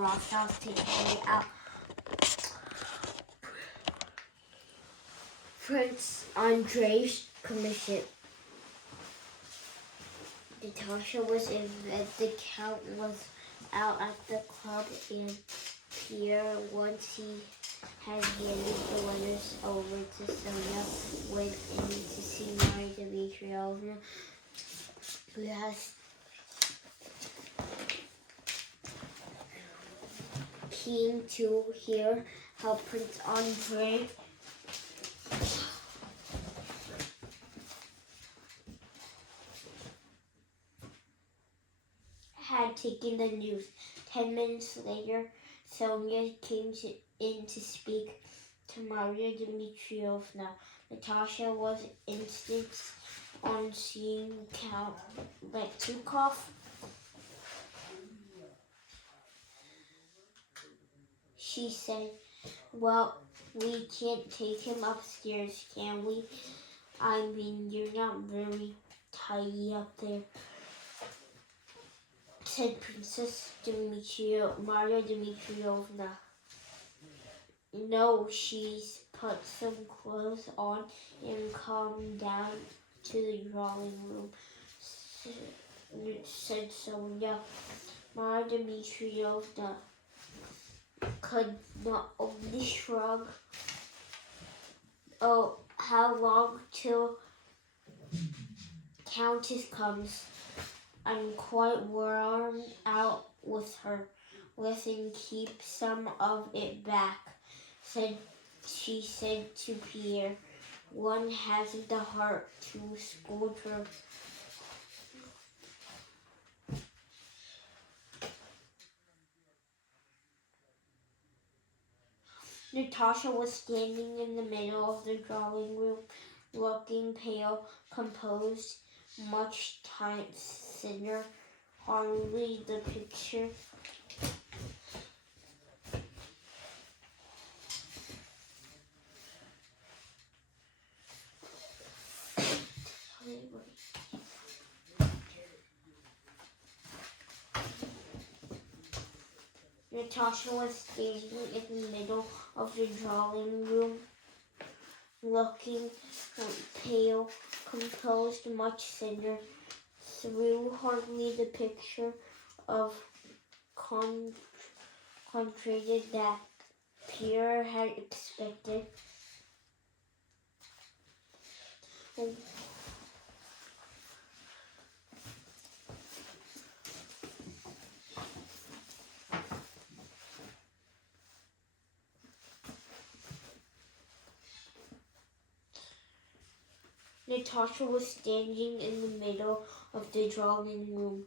Rostov to carry out Prince Andrei's commission. Natasha was in bed. The Count was out at the club, and Pierre, once he had handed the letters over to Sonia, went in to see Maria Dmitrievna, who has keen to hear how Prince Andrei had taken the news. 10 minutes later, Sonia came in to speak to Maria Dmitrievna. Natasha was insistent on seeing Count Letukov. She said, "Well, we can't take him upstairs, can we? I mean, you're not very tidy up there," said Princess Maria Dmitrievna. "No, she's put some clothes on and come down to the drawing room," said Sonia. Maria Dmitrievna could not only shrug. "Oh, how long till Countess comes? I'm quite worn out with her. Listen, keep some of it back," she said to Pierre. "One hasn't the heart to scold her." Natasha was standing in the middle of the drawing room, looking pale, composed, much thinner, hardly the picture Natasha was standing in the middle of the drawing room, looking pale, composed, much thinner, through hardly the picture of contrition that Pierre had expected. Natasha was standing in the middle of the drawing room,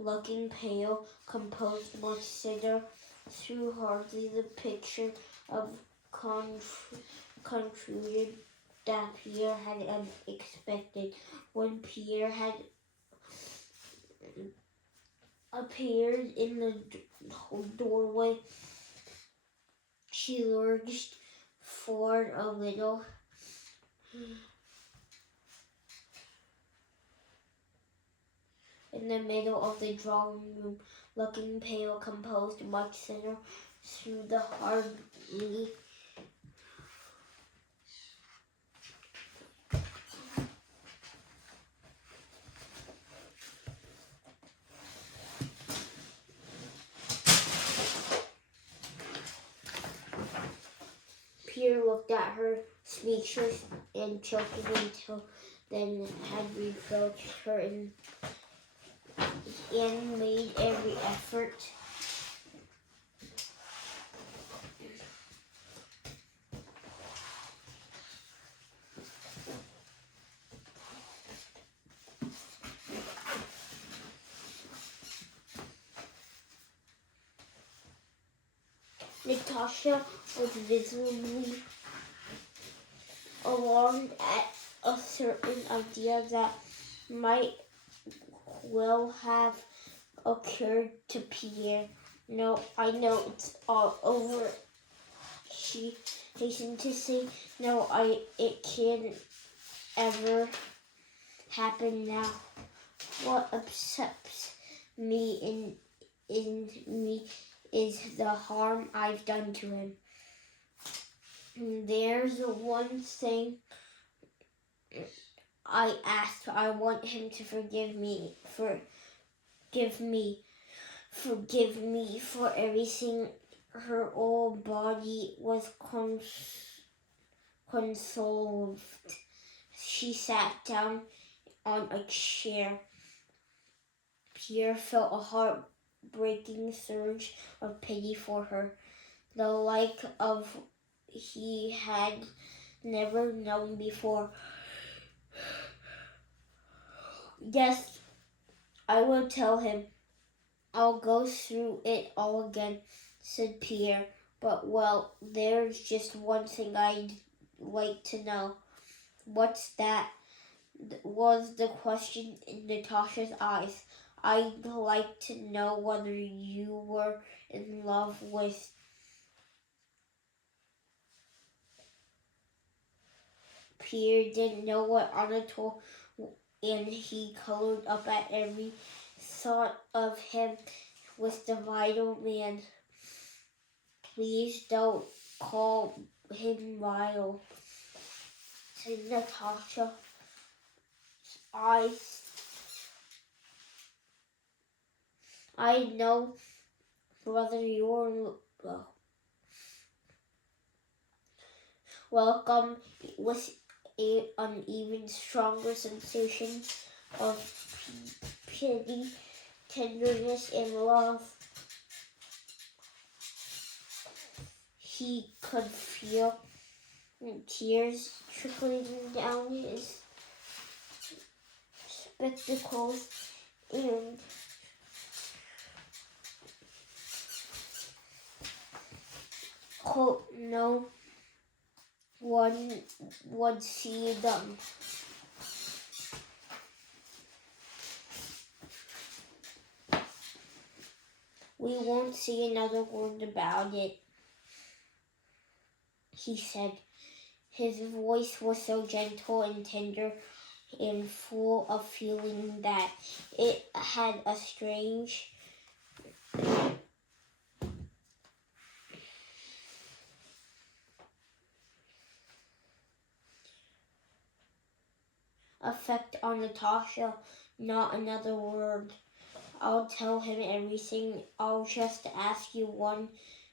looking pale, composed, much thinner, through hardly the picture of contrition that Pierre had expected. When Pierre had appeared in the doorway, she lurched forward a little. In the middle of the drawing room, looking pale, composed, much thinner, through the hardly Pierre looked at her, speechless and choking, until then had reproached her and made every effort Natasha was visibly alarmed at a certain idea that might well have occurred to Pierre. "No, I know it's all over," she hastened to say. "No, it can't ever happen now. What upsets me in me is the harm I've done to him. There's one thing I asked. I want him to forgive me for everything. Her whole body was consoled. She sat down on a chair. Pierre felt a heartbreaking surge of pity for her, the like of he had never known before. Yes, I will tell him. I'll go through it all again, said Pierre. But, well, there's just one thing I'd like to know. What's that? Was the question in Natasha's eyes. I'd like to know whether you were in love with Pierre didn't know what Anatole, and he colored up at every thought of him with the vital man. Please don't call him Vile, said Natasha. I know whether you're welcome with an even stronger sensation of pity, tenderness, and love. He could feel tears trickling down his spectacles, and quote, no one would see them. We won't say another word about it, he said. His voice was so gentle and tender and full of feeling that it had a strange effect on Natasha. Not another word. I'll tell him everything. I'll just ask you one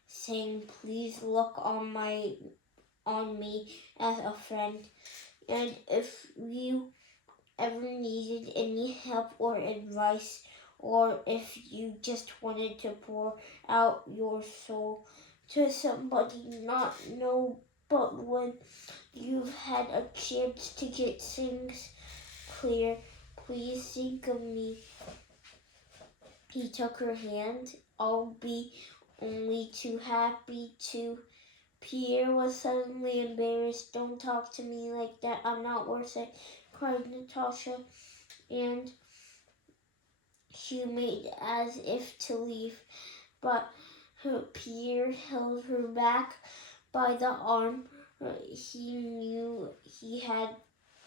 thing. Please look on me as a friend. And if you ever needed any help or advice, or if you just wanted to pour out your soul to somebody not know, but when you've had a chance to get things clear, please think of me. He took her hand. I'll be only too happy to. Pierre was suddenly embarrassed. Don't talk to me like that. I'm not worth it, cried Natasha, and she made as if to leave, but Pierre held her back by the arm. He knew he had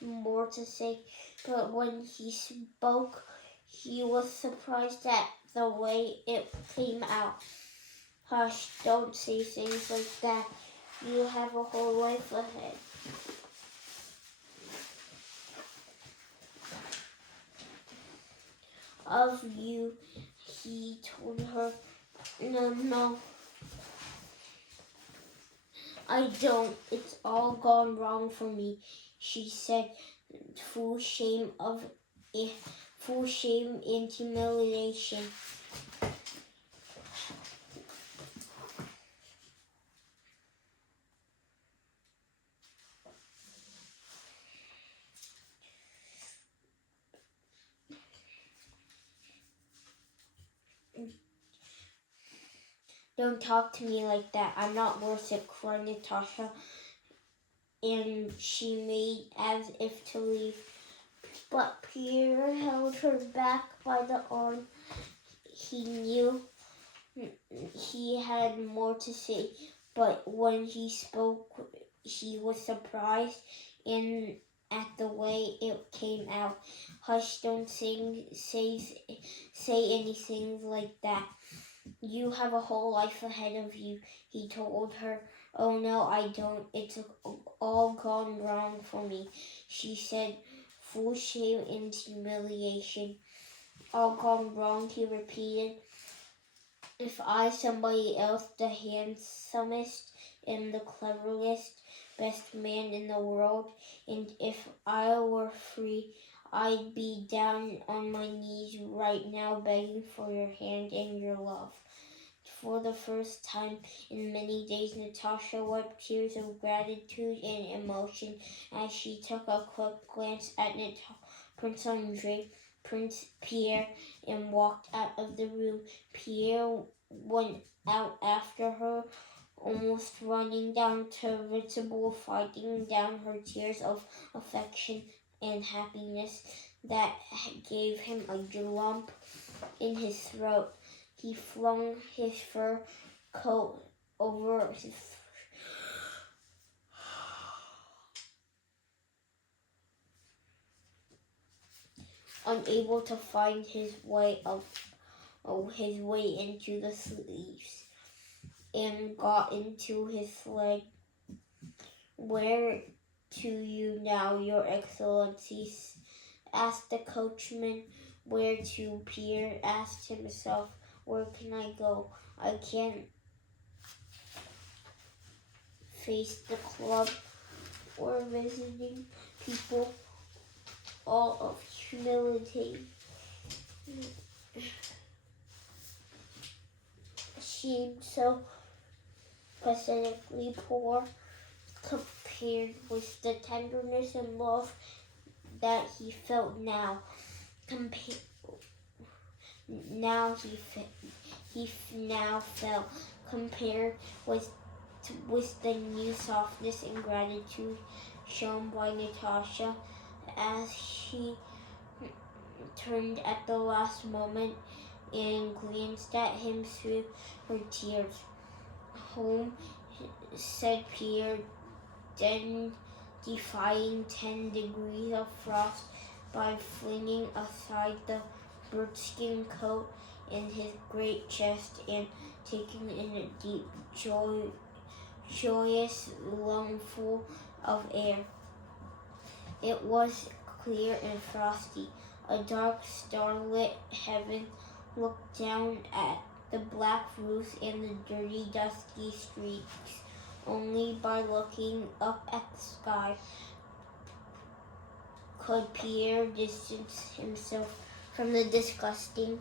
more to say, but when he spoke, he was surprised at the way it came out. Hush, don't say things like that. You have a whole life ahead. Of you, he told her. No, I don't. It's all gone wrong for me, she said, full shame and humiliation. Don't talk to me like that. I'm not worth it, cried Natasha, and she made as if to leave. But Pierre held her back by the arm. He knew he had more to say, but when he spoke, he was surprised and at the way it came out. Hush, don't say anything like that. You have a whole life ahead of you, he told her. Oh no, I don't. It's all gone wrong for me, she said, full shame and humiliation. All gone wrong, he repeated. If I, somebody else, the handsomest and the cleverest, best man in the world, and if I were free, I'd be down on my knees right now begging for your hand and your love. For the first time in many days, Natasha wiped tears of gratitude and emotion as she took a quick glance at Prince Andre, Prince Pierre, and walked out of the room. Pierre went out after her, almost running down to Ritable, fighting down her tears of affection and happiness that gave him a lump in his throat. He flung his fur coat over his unable to find his way into the sleeves, and got into his sled. Where to you now, your excellencies? Asked the coachman. Where to? Pierre asked himself. Where can I go? I can't face the club or visiting people. All of humility seemed so pathetically poor compared with the tenderness and love that he felt now. He now felt compared with the new softness and gratitude shown by Natasha as she turned at the last moment and glanced at him through her tears. Home, said Pierre, then defying 10 degrees of frost by flinging aside the birdskin coat and his great chest and taking in a deep, joyous lungful of air. It was clear and frosty. A dark, starlit heaven looked down at the black roofs and the dirty, dusty streets. Only by looking up at the sky could Pierre distance himself from the disgusting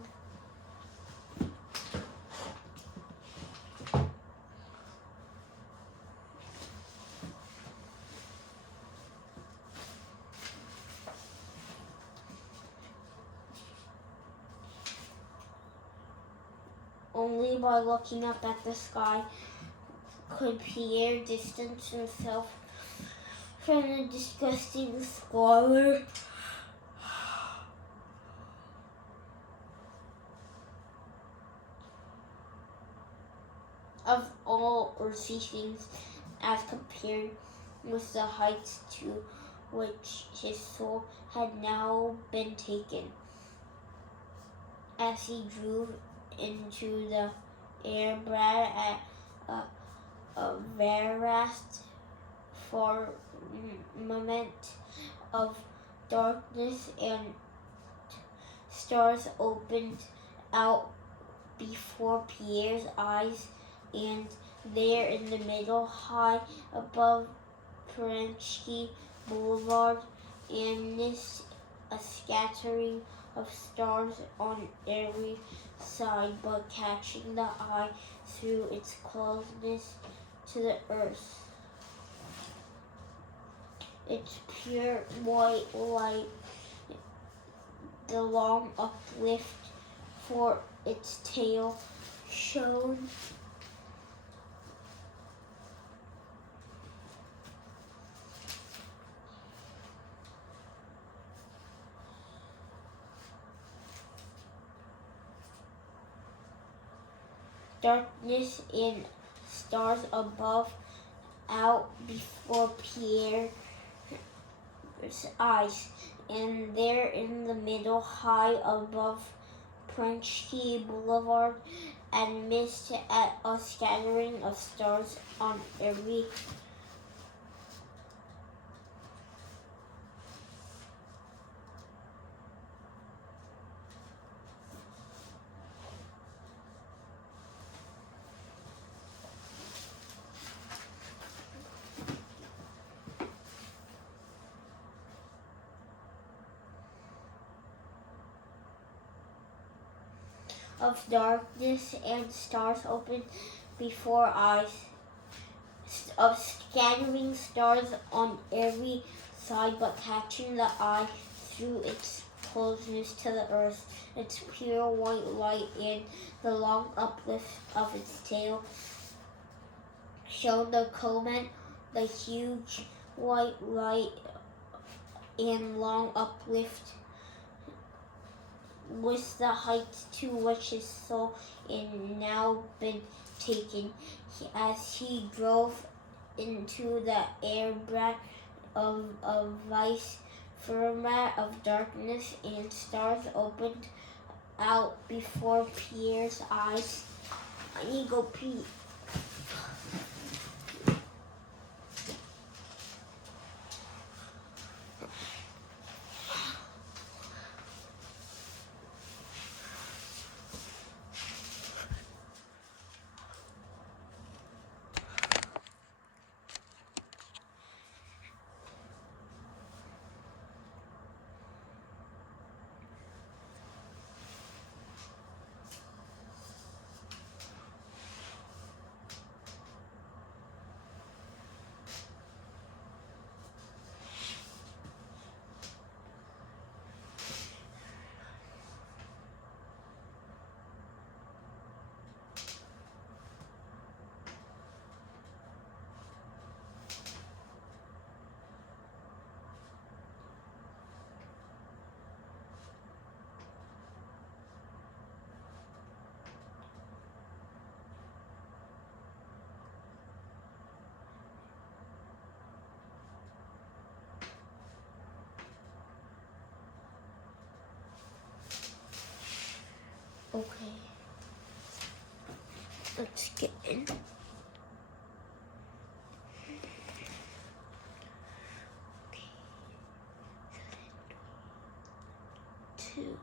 Only by looking up at the sky could Pierre distance himself from the disgusting squalor of all earthly things as compared with the heights to which his soul had now been taken. As he drove into the air, Brad at a vast firmament of darkness and stars opened out before Pierre's eyes, and there in the middle, high above Kerensky Boulevard, amidst a scattering of stars on every side, but catching the eye through its closeness to the earth. Its pure white light, the long uplift for its tail, shone darkness and stars above out before Pierre's eyes, and there in the middle, high above Kerensky Boulevard, and mist at a scattering of stars on every of darkness, and stars opened before eyes of scattering stars on every side, but catching the eye through its closeness to the earth, its pure white light, and the long uplift of its tail showed the comet, the huge white light and long uplift was the height to which his soul had now been taken. As he drove into the air breath of a vice firmament of darkness, and stars opened out before Pierre's eyes. I need to go pee. Okay, let's get in. Okay, 2.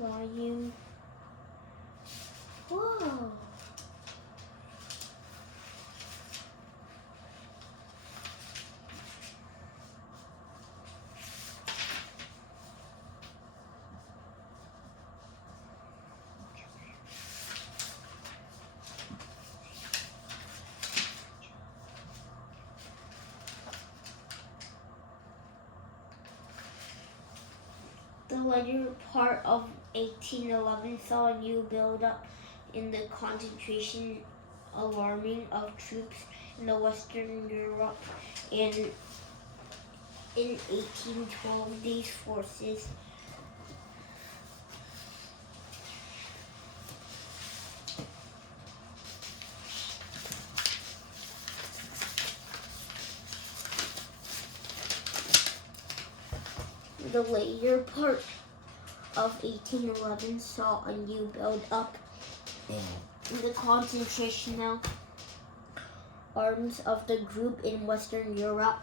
Volume. Whoa. The later part of 1811 saw a new build-up in the concentration alarming of troops in the Western Europe. And in 1812, these forces the later part of 1811 saw a new build-up in the concentration arms of the group in Western Europe.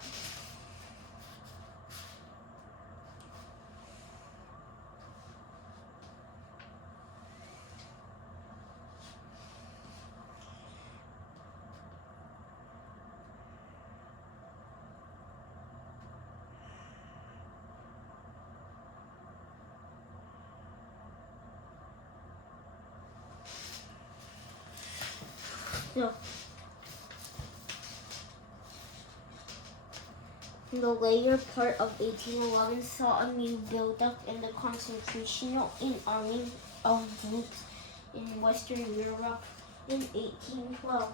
So, the later part of 1811 saw a new buildup in the concentration and arming of groups in Western Europe in 1812.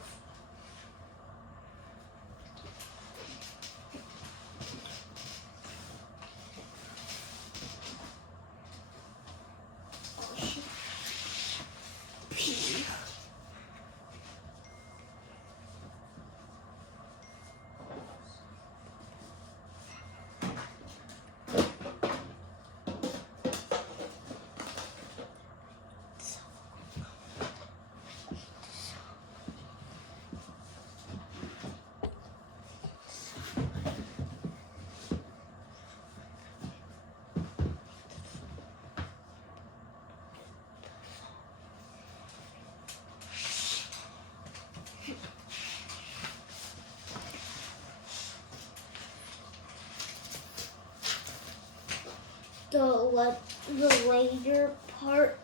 The later part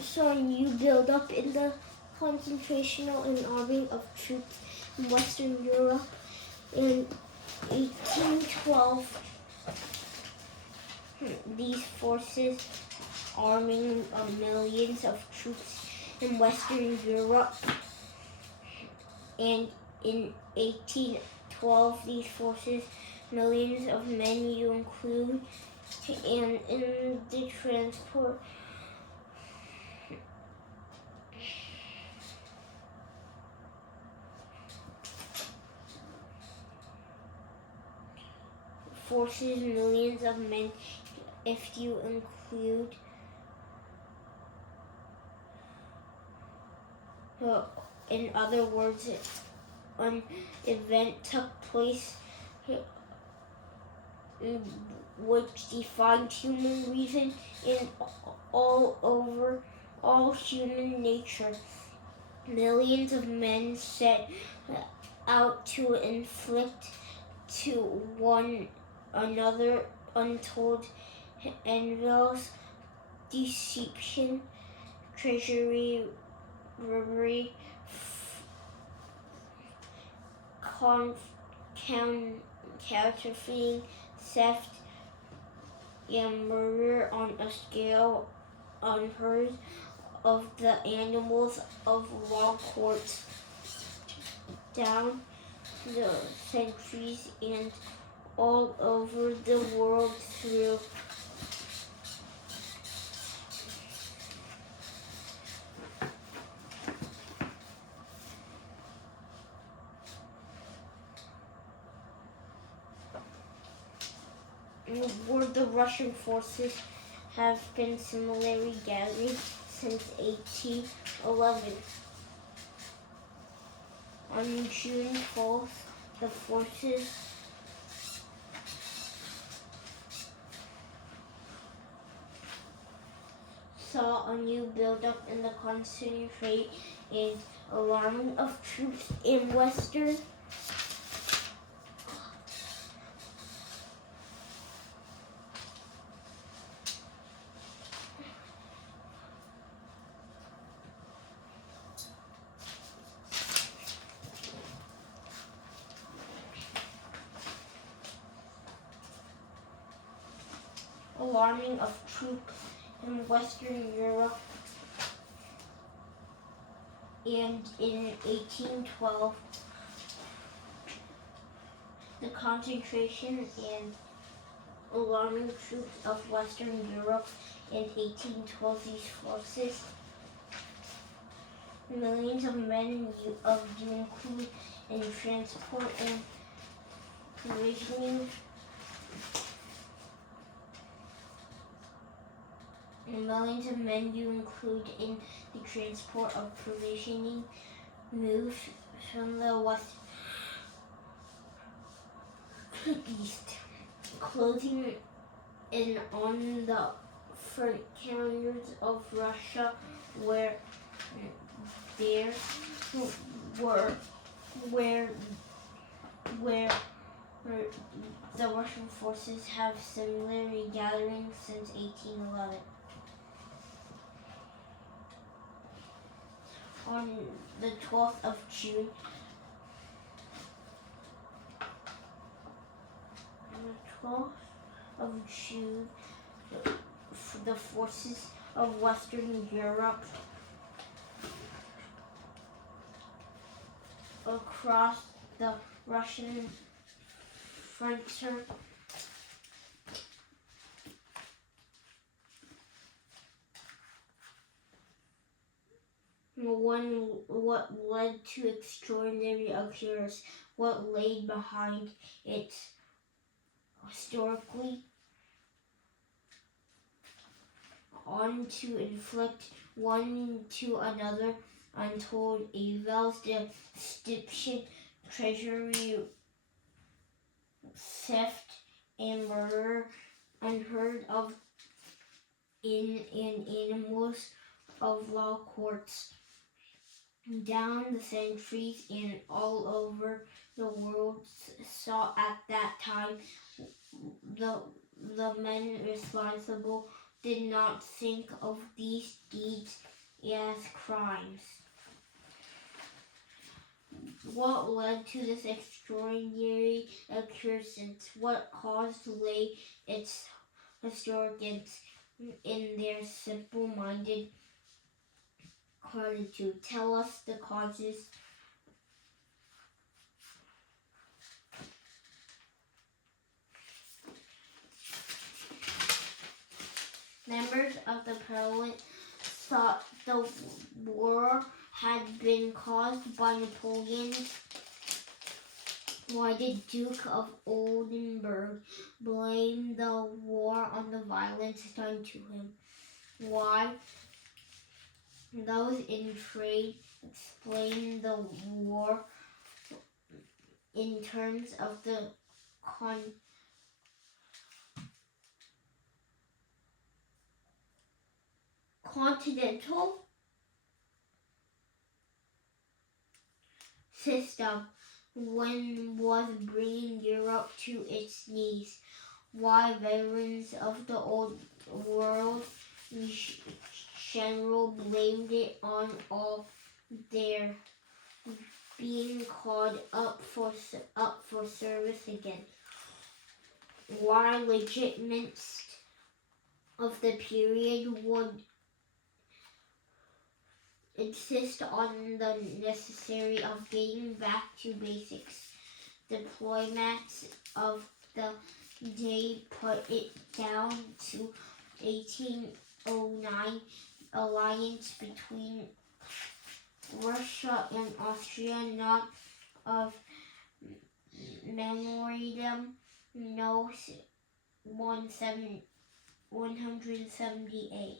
saw a new build-up in the concentration and arming of troops in Western Europe. In 1812, these forces arming millions of troops in Western Europe. And in 1812, these forces millions of men you include, and in the transport forces millions of men if you include in other words, an event took place which defined human reason and all over all human nature. Millions of men set out to inflict to one another untold envious, deception, treachery, robbery, counterfeiting, theft, and murder on a scale unheard of. The animals of law courts down the centuries and all over the world through where the Russian forces have been similarly gathered since 1811. On June 12th, the forces saw a new buildup in the concentrate and alarming of troops in Western alarming of troops in Western Europe. And in 1812, the concentration and alarming troops of Western Europe. In 1812, these forces, millions of men of you include in transport and provisioning, and millions of men you include in the transport of provisioning moved from the west to east, closing in on the frontiers of Russia, where there were where the Russian forces have similarly gathering since 1811. On the 12th of June, the forces of Western Europe across the Russian frontier what led to extraordinary occurrence, what lay behind it historically, on to inflict one to another untold evils, deception, treachery, theft, and murder, unheard of in animals of law courts, down the centuries and all over the world saw at that time the men responsible did not think of these deeds as crimes. What led to this extraordinary occurrence? What caused lay its historians in their simple-minded to tell us the causes? Members of the Parliament thought the war had been caused by Napoleon. Why did Duke of Oldenburg blame the war on the violence done to him? Why? Those in trade explain the war in terms of the continental system when was bringing Europe to its knees. Why veterans of the old world general blamed it on all their being called up for service again. Why legitimists of the period would insist on the necessity of getting back to basics. Diplomats of the day put it down to 1809 alliance between Russia and Austria, not of memorandum no 178.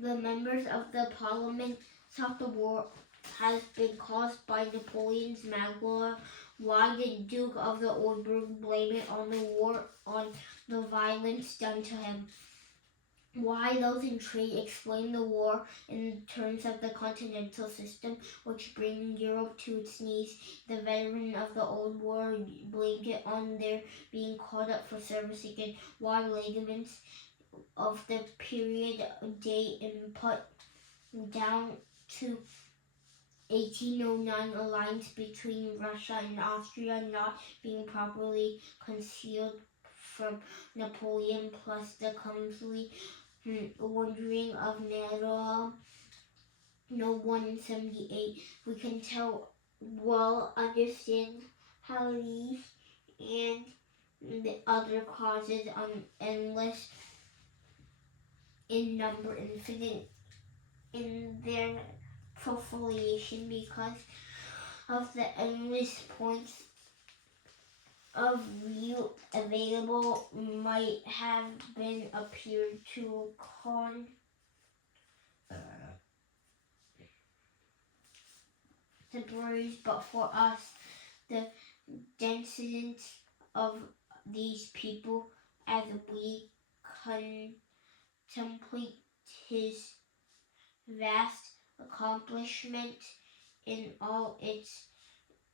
The members of the Parliament thought the war has been caused by Napoleon's manslaughter. Why did Duke of the Oldenburg blame it on the war, on the violence done to him? Why those in trade explain the war in terms of the continental system, which bring Europe to its knees? The veteran of the old war blamed it on their being called up for service again. Why ligaments of the period date and put down to 1809 alliance between Russia and Austria not being properly concealed from Napoleon, plus the clumsy wandering of NATO No 178, we can understand how these and the other causes endless in number, infinite in their proliferation, because of the endless points of view available, might have been appeared to contemporaries, but for us, the density of these people, as we contemplate his vast accomplishment in all its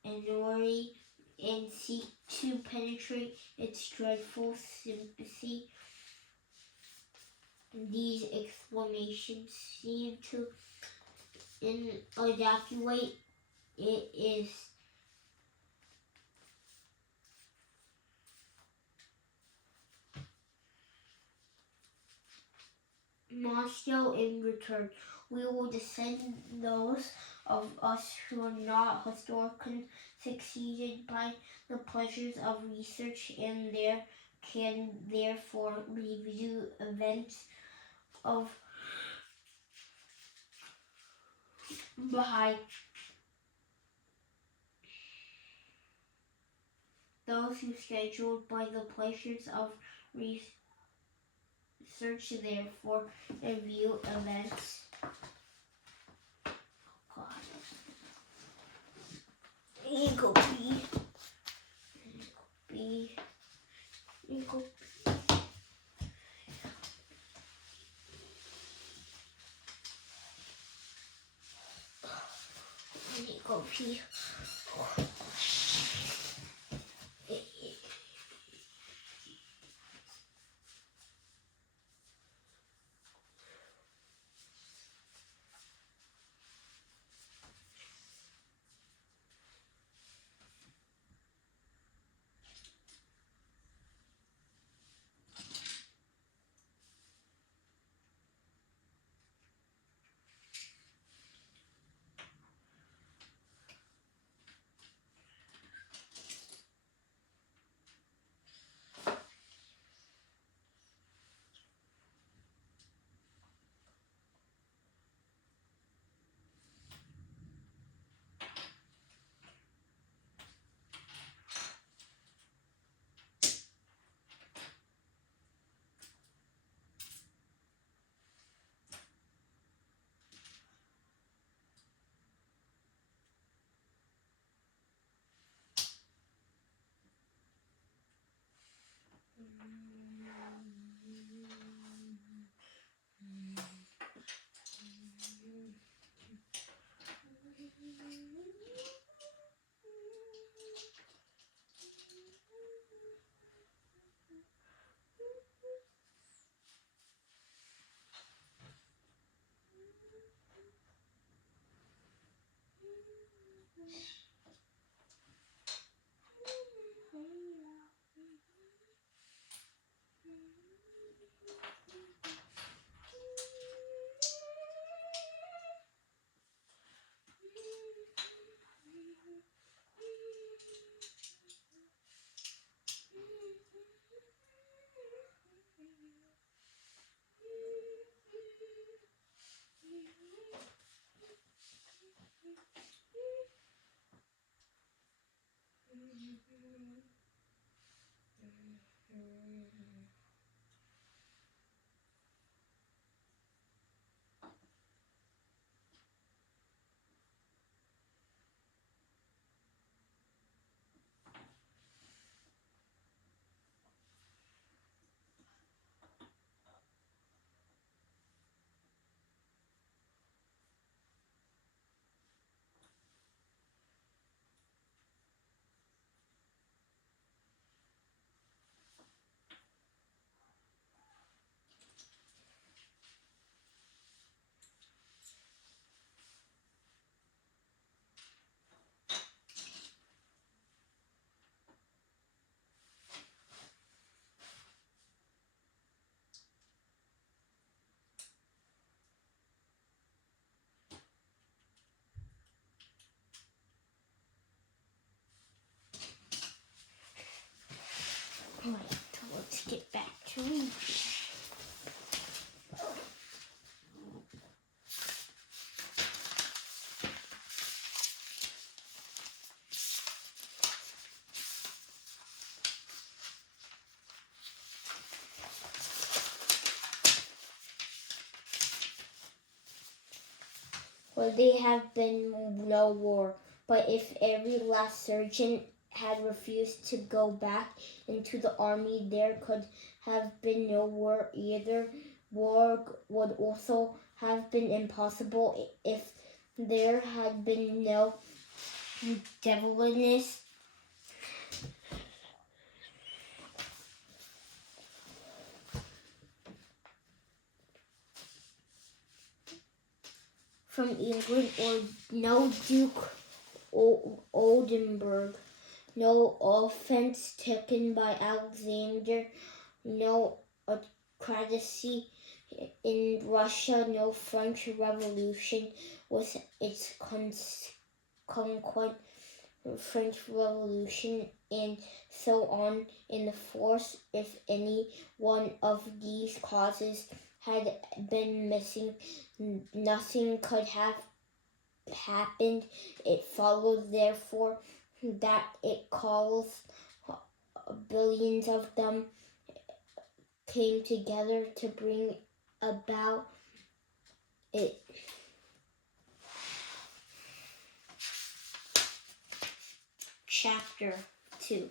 enormity and seek to penetrate its dreadful sympathy. These exclamations seem to evacuate. It is Moscow in return. We will descend those of us who are not historically succeeded by the pleasures of research, and there can therefore review events of by those who scheduled by the pleasures of research, therefore review events. God. Eagle B. B. Eagle B. Eagle P. there have been no war. But if every last sergeant had refused to go back into the army, there could have been no war either. War would also have been impossible if there had been no devilishness. From England, or no Duke Oldenburg, no offense taken by Alexander, no autocracy in Russia, no French Revolution with its consequent French Revolution, and so on. In the fourth, if any one of these causes had been missing, nothing could have happened. It follows, therefore, that it calls billions of them came together to bring about it. Chapter 2.